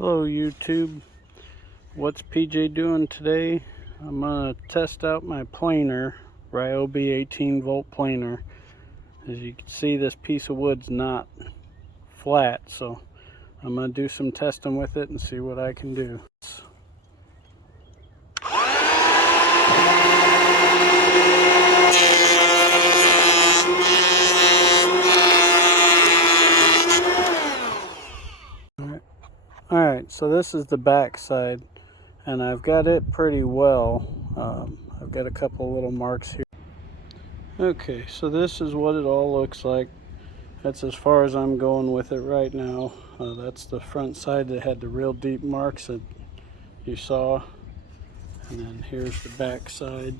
Hello YouTube, what's PJ doing today? I'm going to test out my planer, ryobi 18 volt planer. As you can see, this piece of wood's not flat, so I'm going to do some testing with it and see what I can do. Alright, so this is the back side, and I've got it pretty well. I've got a couple little marks here. Okay, so this is what it all looks like. That's as far as I'm going with it right now. That's the front side that had the real deep marks that you saw. And then here's the back side.